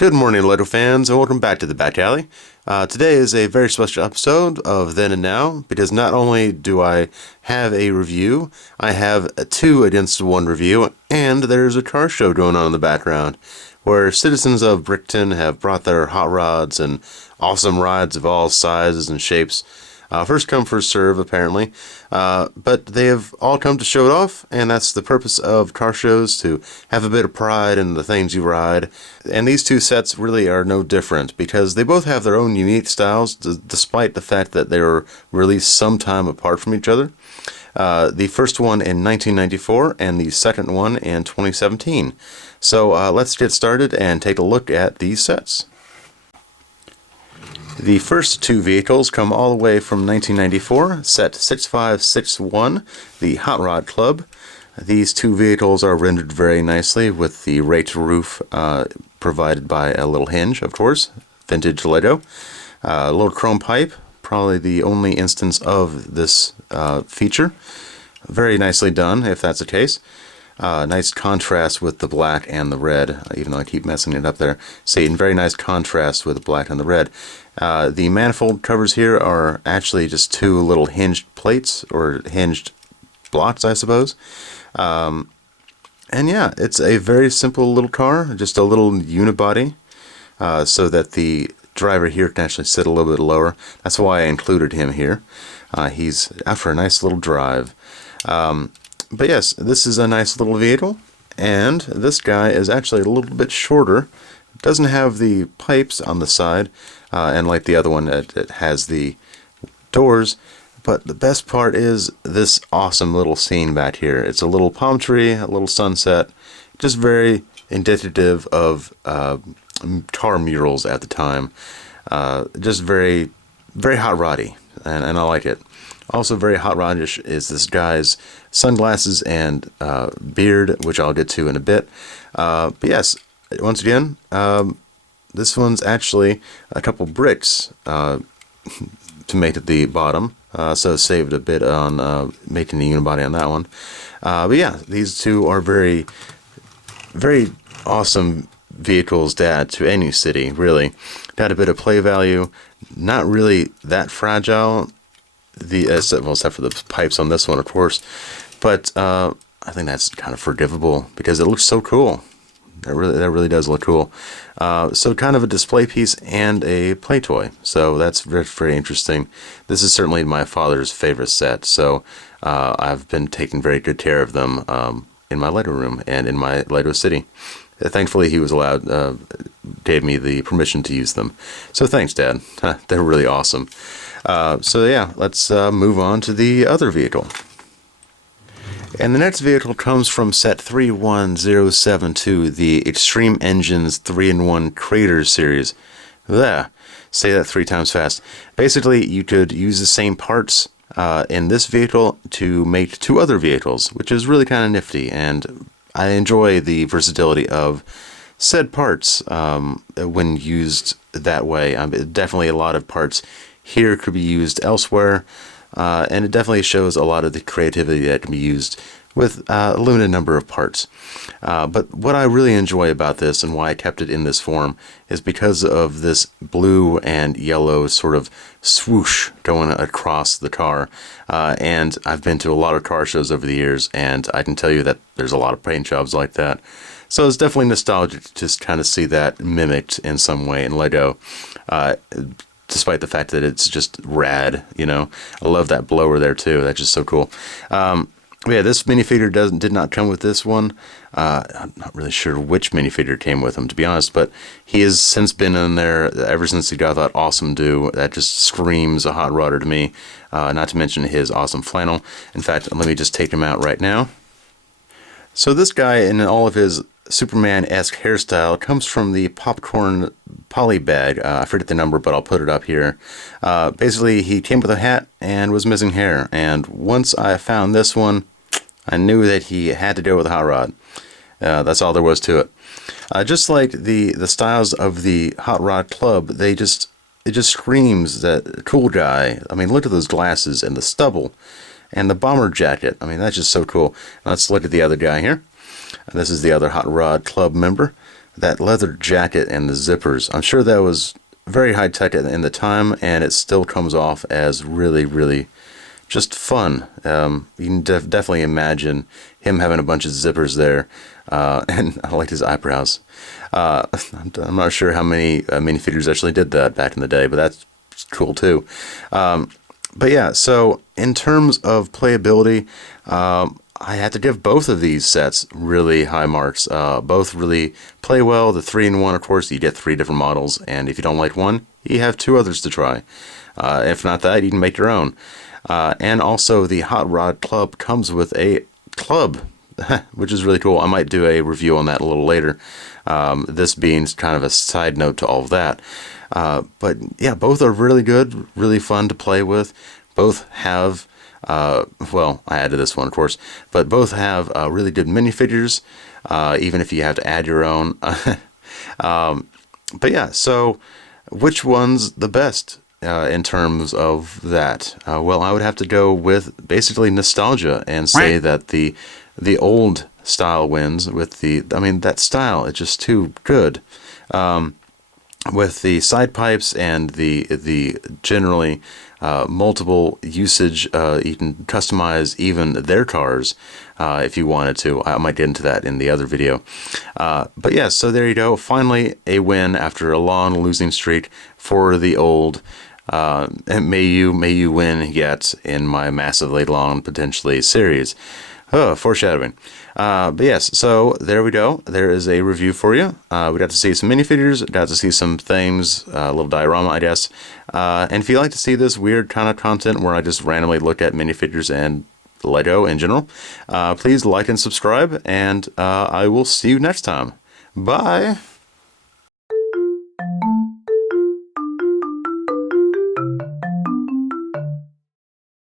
Good morning, Lego fans, and welcome back to the Back Alley. Today is a very special episode of Then and Now, because not only do I have a review, I have a 2 against 1 review, and there's a car show going on in the background, where citizens of Brickton have brought their hot rods and awesome rides of all sizes and shapes. First come, first serve, apparently. But they have all come to show it off, and that's the purpose of car shows, to have a bit of pride in the things you ride. And these 2 sets really are no different, because they both have their own unique styles, despite the fact that they were released sometime apart from each other. The first one in 1994, and the second one in 2017. So let's get started and take a look at these sets. The first 2 vehicles come all the way from 1994, set 6561, the Hot Rod Club. These 2 vehicles are rendered very nicely with the raked roof provided by a little hinge, of course, vintage Lego. A little chrome pipe, probably the only instance of this feature. Very nicely done, if that's the case. Nice contrast with the black and the red, even though I keep messing it up there. See, in very nice contrast with the black and the red. The manifold covers here are actually just 2 little hinged plates, or hinged blocks, I suppose. And yeah, it's a very simple little car, just a little unibody, so that the driver here can actually sit a little bit lower. That's why I included him here. He's out for a nice little drive. But yes, this is a nice little vehicle, and this guy is actually a little bit shorter. It doesn't have the pipes on the side, and like the other one, it has the doors. But the best part is this awesome little scene back here. It's a little palm tree, a little sunset, just very indicative of car murals at the time. Just very, very hot roddy, and I like it. Also very hot rodish is this guy's sunglasses and beard, which I'll get to in a bit. But yes, once again, this one's actually a couple bricks to make at the bottom, so saved a bit on making the unibody on that one. But yeah, these 2 are very, very awesome vehicles to add to any city, really. Got a bit of play value, not really that fragile. Except for the pipes on this one, of course, but I think that's kind of forgivable because it looks so cool. That really does look cool. So kind of a display piece and a play toy. So that's very, very interesting. This is certainly my father's favorite set. So I've been taking very good care of them in my Lego room and in my Lego city. Thankfully, he was gave me the permission to use them. So thanks, Dad. They're really awesome. So yeah, let's move on to the other vehicle. And the next vehicle comes from set 31072, the Extreme Engines 3-in-1 Crater series. There, say that 3 times fast. Basically, you could use the same parts in this vehicle to make 2 other vehicles, which is really kind of nifty, and I enjoy the versatility of said parts when used that way. Definitely a lot of parts here could be used elsewhere, and it definitely shows a lot of the creativity that can be used with a limited number of parts. But what I really enjoy about this, and why I kept it in this form, is because of this blue and yellow sort of swoosh going across the car. And I've been to a lot of car shows over the years, and I can tell you that there's a lot of paint jobs like that. So it's definitely nostalgic to just kind of see that mimicked in some way in Lego. Despite the fact that it's just rad, you know. I love that blower there too. That's just so cool. Yeah, this minifigure did not come with this one. I'm not really sure which minifigure came with him, to be honest, but he has since been in there ever since he got that awesome do. That just screams a hot rodder to me. Not to mention his awesome flannel. In fact, let me just take him out right now. So this guy, in all of his Superman-esque hairstyle, comes from the popcorn poly bag. I forget the number, but I'll put it up here. Basically, he came with a hat and was missing hair, and once I found this one, I knew that he had to go with a hot rod. That's all there was to it. Just like the styles of the Hot Rod Club, it just screams that cool guy. I mean, look at those glasses and the stubble and the bomber jacket. I mean, that's just so cool. Let's look at the other guy here. This is the other Hot Rod Club member. that leather jacket and the zippers, I'm sure that was very high tech in the time, and it still comes off as really, really just fun. You can definitely imagine him having a bunch of zippers there, and I liked his eyebrows. I'm not sure how many minifigures actually did that back in the day, but that's cool too. But yeah, so in terms of playability, I had to give both of these sets really high marks. Both really play well. The 3-in-1, of course, you get 3 different models, and if you don't like one, you have 2 others to try. If not that, you can make your own. And also, the Hot Rod Club comes with a club, which is really cool. I might do a review on that a little later. This being kind of a side note to all of that. But yeah, both are really good, really fun to play with. Both have, well, I added this one, of course, but both have really good minifigures, even if you have to add your own. But yeah, so which one's the best in terms of that? Well, I would have to go with basically nostalgia and say that the old style wins with that style is just too good. With the side pipes and the generally multiple usage, you can customize even their cars if you wanted to. I might get into that in the other video. But yeah, so there you go. Finally, a win after a long losing streak for the old. And may you win yet in my massively long, potentially, series. Oh, foreshadowing. But yes, so there we go. There is a review for you. We got to see some minifigures, got to see some things, a little diorama, I guess. And if you like to see this weird kind of content where I just randomly look at minifigures and Lego in general, please like and subscribe, and I will see you next time. Bye!